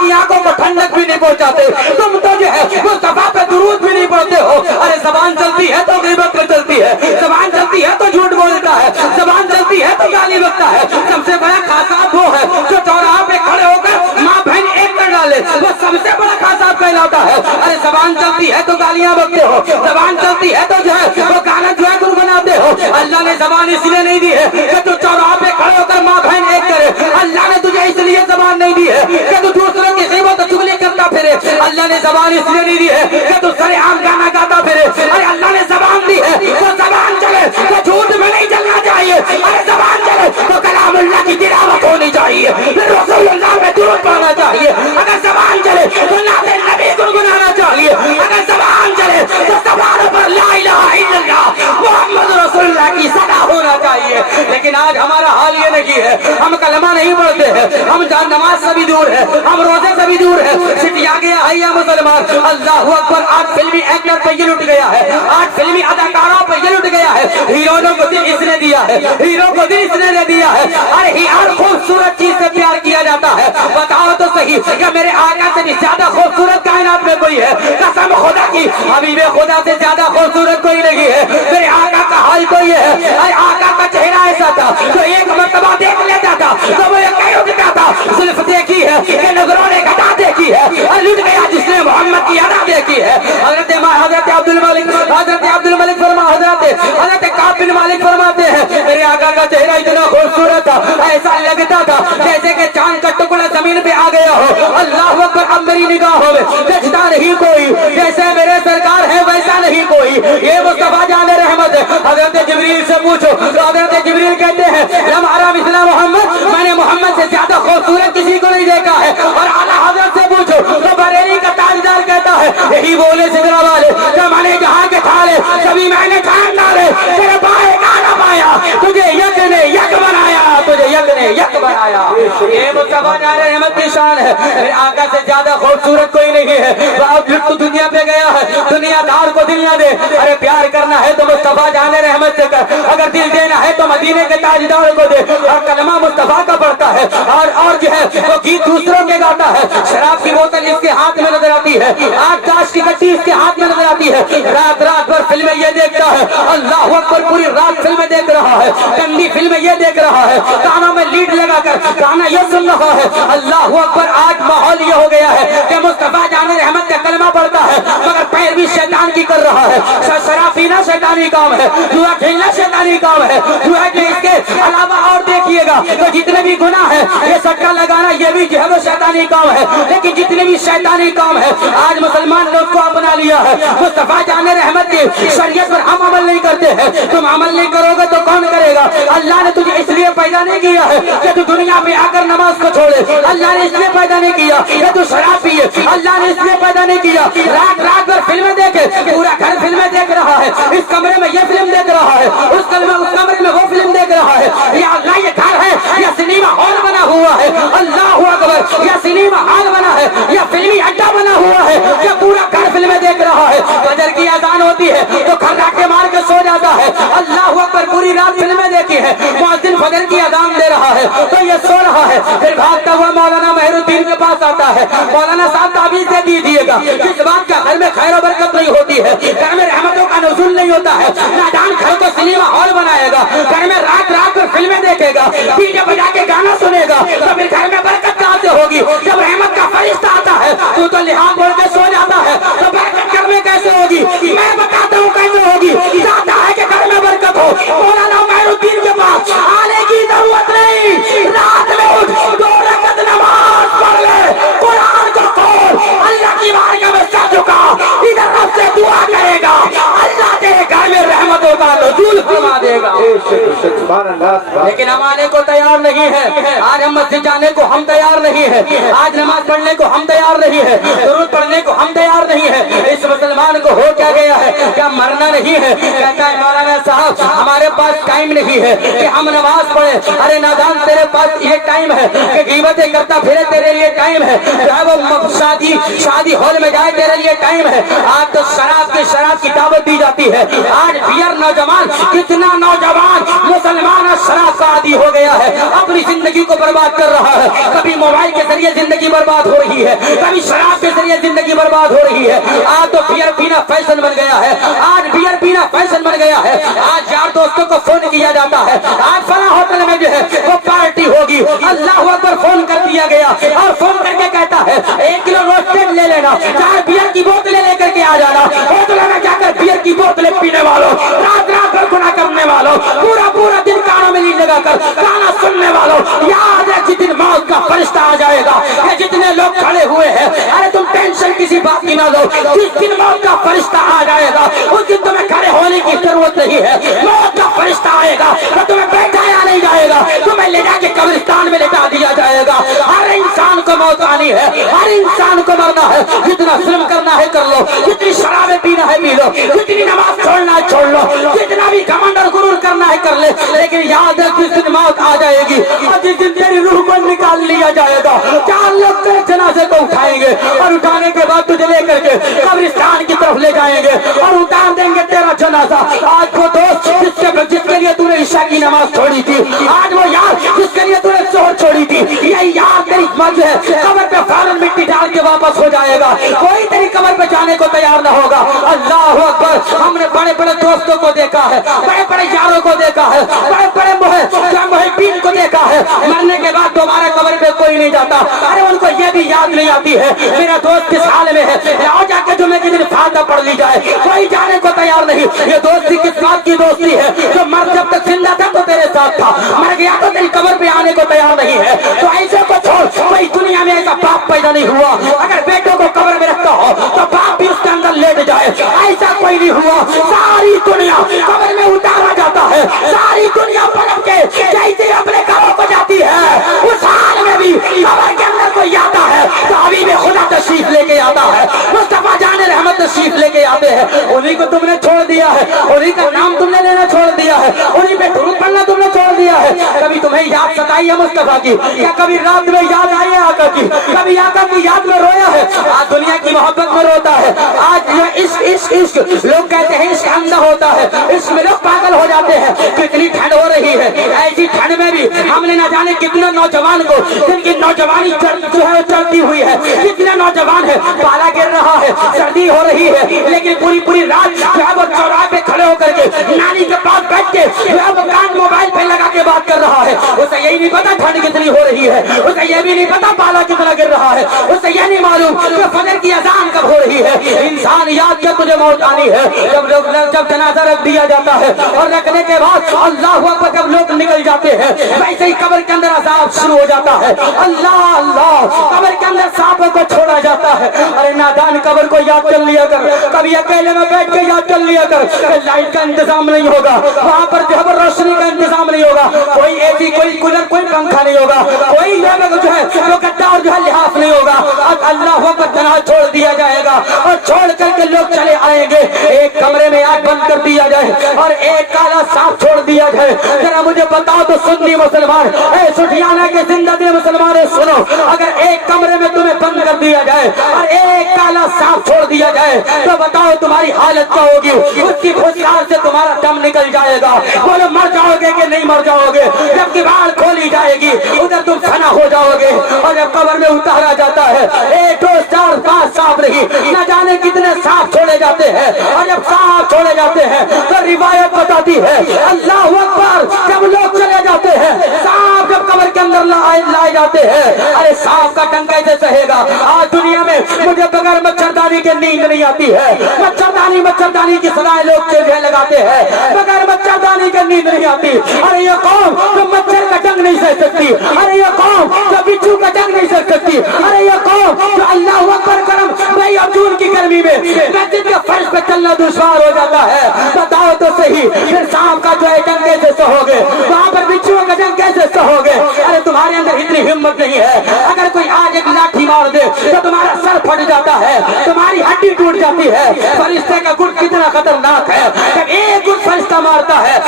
की आंखों को ठंडक भी नहीं पहुंचाते, तुम तो जो है मुस्तफा पे दुरूद भी नहीं पढ़ते हो। अरे जबान चलती है तो गीबत चलती है, जबान चलती है तो झूठ बोलता है, जबान चलती है तो गाली बकता है। सबसे बड़ा खासाब वो है जो चौराहा पे खड़े होकर माँ बहन एक कर डाले, वो सबसे बड़ा खासाब कहलाता है। अरे जबान चलती है तो गालियां बकते हो, जबान चलती है तो जो है वो गाना जो है गुनगुनाते हो। अल्लाह ने जबान इसलिए नहीं दी है कि तू चौराहा पे खड़े होकर माँ बहन एक करे। अल्लाह ने तुझे इसलिए जबान नहीं दी है कि तू दूसरों की गीबत चुगली करता फिरे। अल्लाह ने जबान इसलिए नहीं दी है कि तू सरेआम गाना गाता फिरे। अरे अल्लाह ने जबान दी है तो जबान चले तो झूठ में नहीं चलना चाहिए। अरे जबान चले तो कलामुल्लाह की तिलावत होनी चाहिए, फिर रसूलुल्लाह पे दुरूद पढ़ना चाहिए। अगर जबान चले तो नाते नबी गुनगुनाना चाहिए। अगर जबान चले तो जबान पर ला इलाहा इल्लल्लाह मुहम्मद रसूलुल्लाह की सदा होना चाहिए। लेकिन आज हमारा हाल ये नहीं है, हम कलमा नहीं पढ़ते हैं, हम नमाज से भी दूर है, हम रोजे से भी दूर है। सिटिया गया है या मुसलमान, अल्लाह अकबर। आज फिल्मी एक्टर पे ये लुट गया है, आज फिल्मी अदाकारों पे ये लुट गया है। हीरोइनों को दिल इसने दिया है, हीरो को दिल इसने दे दिया है। अरे हर खूबसूरत चीज से प्यार किया जाता है। बताओ तो सही क्या मेरे आका से भी ज्यादा खूबसूरत कायनात में कोई है? कसम खुदा की, हबीबे खुदा से ज्यादा खूबसूरत कोई नहीं है। मेरे आका का हाल कोई है? अरे आका का चेहरा ऐसा था जो एक मर्तबा देख लेता था तो वो कहीं उठता था। सिर्फ देखी है कि नजरों ने घटा देखी है, और लुट गया जिसने मोहम्मद की अदा देखी है। हजरत अब्दुल मलिक हजरत काब बिन मालिक फरमाते हैं मेरे आका का चेहरा इतना खूबसूरत था, ऐसा लगता था जैसे कि चांद का टुकड़ा जमीन पे आ गया हो। अल्लाह अकबर। अब मेरी निगाहों में सजदा नहीं कोई, जैसे मेरे सरकार है वैसा नहीं कोई। ये मुस्तफा जान रहमत है। हजरत जिब्रील से पूछो तो हजरत जिब्रील कहते हैं हमारा मिसला मोहम्मद, मैंने मोहम्मद से ज्यादा खूबसूरत किसी को नहीं देखा है। और आला हजरत से पूछो तो बरेली का ताजदार कहता है यही बोले सिगरा वाले मैंने जहाँ के ठाले सभी मैंने ठान डाले, तेरे पाए गाना पाया तुझे यक ने यक बनाया, तुझे यक ने यक बनाया। ये मुस्तफा जान रहमत की शान है। मेरे आका से ज्यादा खूबसूरत कोई नहीं है। अब तो दुनिया पे गया है, दुनियादार को दिल ना दे। अरे प्यार करना है तो मुस्तफा जान रहमत से कर, अगर दिल देना है तो मदीने के ताजदार को दे। और कलमा मुस्तफा का पढ़ता है और जो है वो गीत दूसरों के गाता है। शराब की बोतल इसके हाथ में नजर आती है, आग ताश की कट्टी इसके हाथ में नजर आती है। रात रात भर फिल्में ये देखता है, अल्लाह अकबर। पूरी रात फिल्में देख रहा है, गंदी फिल्में ये देख रहा है, कानों में लीड लगाकर गाना ये सुन रहा है। अल्लाह अकबर। आज माहौल ये हो गया है कि मुस्तफा जान रहमत का कलमा पढ़ता है मगर पैर भी शैतान की कर रहा है। शराब पीना शैतानी काम है, जुआ खेलना शैतानी काम है। जुआ के इसके अलावा और देखिएगा तो जितने भी गुनाह है, ये सट्टा लगाना ये भी जो है वो शैतानी काम है। लेकिन जितने भी शैतानी काम है आज मुसलमान लोग को अपना लिया है। मुस्तफा जान रहमत की शरीयत पर हम अमल नहीं करते हैं। तुम अमल नहीं करोगे तो कौन करेगा? अल्लाह ने तुझे इसलिए पैदा नहीं किया है कि तू दुनिया में आकर नमाज को छोड़े। अल्लाह ने इसलिए पैदा नहीं किया कि तू शराब पिए। अल्लाह ने इसलिए पैदा नहीं किया रात रात भर फिल्में देखे, पूरा घर फिल्में देख रहा है। इस कमरे में ये फिल्म देख रहा है, उस कमरे में वो फिल्म देख रहा है। या अल्लाह ये घर है या सिनेमा हॉल बना हुआ है? अल्लाह अकबर। या सिनेमा हॉल बना है या फिल्मी अड्डा बना हुआ है या पूरा घर फिल्में देख रहा है? फजर की अजान होती है तो खर्राटे मार के सो जाता है। अल्लाह अकबर। पूरी रात फिल्में देखी है, मुअज्जिन फजर की अजान दे रहा है तो ये सो रहा है। फिर भागता हुआ मौलाना मेहरुद्दीन के पास आता है, मौलाना साहब ताबीज दे दीजिएगा। जिस बात का घर में खैर बरकत नहीं होती है, घर में रहमतों का नुज़ूल नहीं होता है, नादान घर को सिनेमा हॉल बनाएगा, घर में रात रात भर फिल्में देखेगा, डीजे बजा के गाना सुनेगा, तो फिर घर में बरकत कहाँ से होगी? जब रहमत का फरिश्ता आता है तो लिहाज बोल के सो जाता है, तो बरकत घर में कैसे होगी? मैं बताता हूँ कैसे होगी। चाहता है कि घर में बरकत हो, मौलाना मेहरुद्दीन के पास आने की जरूरत नहीं। रात में उठ 2 रकात नमाज पढ़ ले, कुरान को खोल, अल्लाह की बारगाह में सर झुका, इधर रब से दुआ करेगा, अल्लाह तेरे घर में रहमतों का नुज़ूल फरमा देगा। लेकिन हम आने को तैयार नहीं है। आज हम मस्जिद जाने को हम तैयार नहीं है, आज नमाज पढ़ने को हम तैयार नहीं है, दुरूद पढ़ने को हम तैयार नहीं है। इस मुसलमान को हो क्या गया है? क्या मरना नहीं है? कहता है मौलाना साहब हमारे पास टाइम नहीं है कि हम नमाज पढ़े। अरे नादान तेरे पास ये टाइम है कि गीबतें करता फिरे, तेरे लिए टाइम है चाहे वो शादी हॉल में जाए, तेरे लिए टाइम है। आज तो शराब की दावत दी जाती है। आज बियर नौजवान, कितना नौजवान मुसलमान शराब का आदी हो गया है, अपनी जिंदगी को बर्बाद कर रहा है। कभी मोबाइल के जरिए जिंदगी बर्बाद हो रही है, कभी शराब के जरिए जिंदगी बर्बाद हो रही है। आज तो बियर पीना फैशन बन गया है, आज बियर पीना फैशन बन गया है। आज यार दोस्तों को फोन किया जाता है, आज फला होटल में जो है वो पार्टी होगी, अल्लाह अकबर फोन कर दिया गया और फोन करके कहता है 1 किलो रोस्टेड ले लेना, 4 बियर की बोतलें लेकर के आ जाना। होटल में जाकर बियर की बोतलें पीने वालों, रात रात भर गुनाह करने वालों, पूरा पूरा दिन कानों में लीड लगाकर गाना सुनने वालों, याद है जिस दिन मौत का फरिश्ता आ जाएगा, ये जितने लोग खड़े हुए हैं, अरे तुम टेंशन किसी बात की ना लो, जिस दिन मौत का फरिश्ता आ जाएगा उस दिन तुम्हें खड़े होने की जरूरत नहीं है। मौत का फरिश्ता आएगा तो तुम्हें बैठाया नहीं जाएगा, तुम्हें ले जाके कब्रिस्तान में लेटा दिया जाएगा। हर इंसान को मौत आनी है, हर इंसान को मरना है। जितना जुल्म करना है कर लो, जितनी शराबें पीना है पी लो, जितनी नमाज छोड़ना है छोड़ लो, जितना भी घमंड और गुरूर करना है कर ले, लेकिन याद है जिस दिन मौत आ जाएगी और जिस दिन तेरी रूह को निकाल लिया जाएगा, 4 लोग तेरे जनाजे को उठाएंगे और उठाने के बाद तुझे लेकर के कब्रिस्तान की तरफ ले जाएंगे और उतार देंगे तेरा जनाजा। आज वो दोस्त जिसके लिए तूने ईशा की नमाज छोड़ी थी, आज वो यार जिसके लिए तूने जोहर छोड़ी थी, यही यार तेरी मर्ज है, कब्र पे फौरन मिट्टी डाल के वापस हो जाएगा। कोई तेरी कब्र पे जाने को तैयार ना होगा। अल्लाह अकबर। हमने बड़े बड़े दोस्तों को देखा है, बड़े बड़े यारों को देखा है, बड़े बड़े मुहिब्बीन को देखा है, मरने के बाद दोबारा कब्र पे कोई नहीं जाता। अरे उनको ये भी याद नहीं आती है मेरा दोस्त किस हाल में है, आओ जाके जुम्मे के दिन फातिहा पढ़ ली जाए। कोई जाने को तैयार नहीं। ये दोस्ती किस बात की दोस्ती है? जो मर जब तक जिंदा था तो तेरे साथ था, मर गया तो तेरी कब्र पे आने को तैयार नहीं है। तो ऐसे को छोड़, कोई दुनिया में ऐसा बाप पैदा नहीं हुआ अगर बेटों को कब्र में रखता हो तो बाप भी उसके अंदर लेट जाए, ऐसा कोई नहीं हुआ। सारी दुनिया कब्र में उतारा जाता है, सारी दुनिया पलट के जैसे अपने घरों को जाती है, उस हाल में भी कब्र के अंदर कोई आता है तो अभी भी खुदा तशरीफ लेके आता है, मुस्तफा जान रहमत तशरीफ लेके आते हैं। उन्हीं को तुमने छोड़ दिया है, उन्हीं का नाम तुमने लेना छोड़ दिया है, उन्हीं पे दुरूद पढ़ना तुमने छोड़ दिया है। कभी तुम्हें याद सताई है मुस्तफा की? क्या कभी रात में याद आई है आका की? कभी आका की याद में रोया है? आज दुनिया की मोहब्बत में रोता है। आज इश्क लोग कहते हैं इश्क अंधा होता है, इसमें लोग पागल हो जाते हैं। कितनी ठंड हो रही है, ऐसी ठंड में भी हमने न जाने कितने नौजवान को जिनकी नौजवानी जो है चलती हुई है, कितने नौजवान है पाला गिर रहा है, सर्दी हो रही है, लेकिन पूरी पूरी रात जो है वो चौराहे पे खड़े होकर के नानी के पास बैठ के जो है वो कान मोबाइल पे लगा के बात कर रहा है। उसे यही नहीं पता ठंड कितनी हो रही है, उसे ये भी नहीं पता पाला कितना गिर रहा है, उसे ये नहीं मालूम कि फजर की अजान कब हो रही है। इंसान याद क्या तुझे मौत आनी है जब जनाजा रख दिया जाता है और रखने के बाद अल्लाह अकबर जब लोग निकल जाते हैं, वैसे ही कब्र के अंदर अजाब शुरू हो जाता है। अल्लाह अल्लाह, कब्र के अंदर सांपों को छोड़ा जाता है। अरे नादान कब्र को याद कर लिया कर, कभी अकेले में बैठ के याद कर लिया कर। लाइट का इंतजाम नहीं होगा वहाँ पर, जो है रोशनी का इंतजाम नहीं होगा, कोई एसी, कोई कूलर, कोई पंखा नहीं होगा, कोई जो है वो गद्दा और जो है लिहाज नहीं होगा। अब अल्लाह अकबर जनाजा छोड़ दिया जाएगा और छोड़ करके लोग चले आएंगे। एक कमरे में आग बंद कर दिया जाए और एक काला सांप छोड़ दिया जाए। जरा मुझे बताओ तो सुन्नी मुसलमान, सुठियाना के जिंदगी मुसलमान सुनो, अगर एक कमरे में तुम्हें बंद कर दिया जाए और एक काला सांप छोड़ दिया जाए तो बताओ तुम्हारी हालत क्या होगी? उसकी फुसकार से तुम्हारा दम निकल जाएगा। बोलो मर जाओगे कि नहीं मर जाओगे? जब किवाड़ खोली जाएगी उधर तुम फना हो जाओगे। और जब कब्र में उतारा जाता है 1 2 4 5 सांप नहीं, न जाने कितने सांप छोड़े जाते हैं। और जब सांप छोड़े जाते हैं तो रिवायत बताती है अल्लाह अकबर, जब लोग चले जाते हैं, सांप जब कब्र के अंदर लाए जाते हैं, अरे सांप का डंक कैसे सहेगा? आज दुनिया में मुझे बगैर मच्छरदानी के नींद नहीं आती है। मच्छरदानी की सलाह लोग लगाते हैं, बगैर मच्छरदानी के नींद नहीं आती। अरे ये कौन जो मच्छर का डंक नहीं सह सकती? अरे ये कौन जो बिच्छू का डंक नहीं सह सकती? अरे ये कौन जो अल्लाह अकबर करम भाई अर्जुन की गर्मी में मस्जिद के फर्श पे चलना दुश्वार हो जाता है? बताओ तो सही, फिर सांप का जो है डंक कैसे सहोगे? वहाँ पर बिच्छुओं का डंक कैसे सहोगे? अरे तुम्हारे अंदर इतनी हिम्मत नहीं है, अगर कोई आज एक लाठी मार दे तो तुम्हारा सर फट जाता है, तुम्हारी हड्डी टूट जाती है। फरिश्ते का गुट कितना खतरनाक है, जब एक गुट फरिश्ता मारता है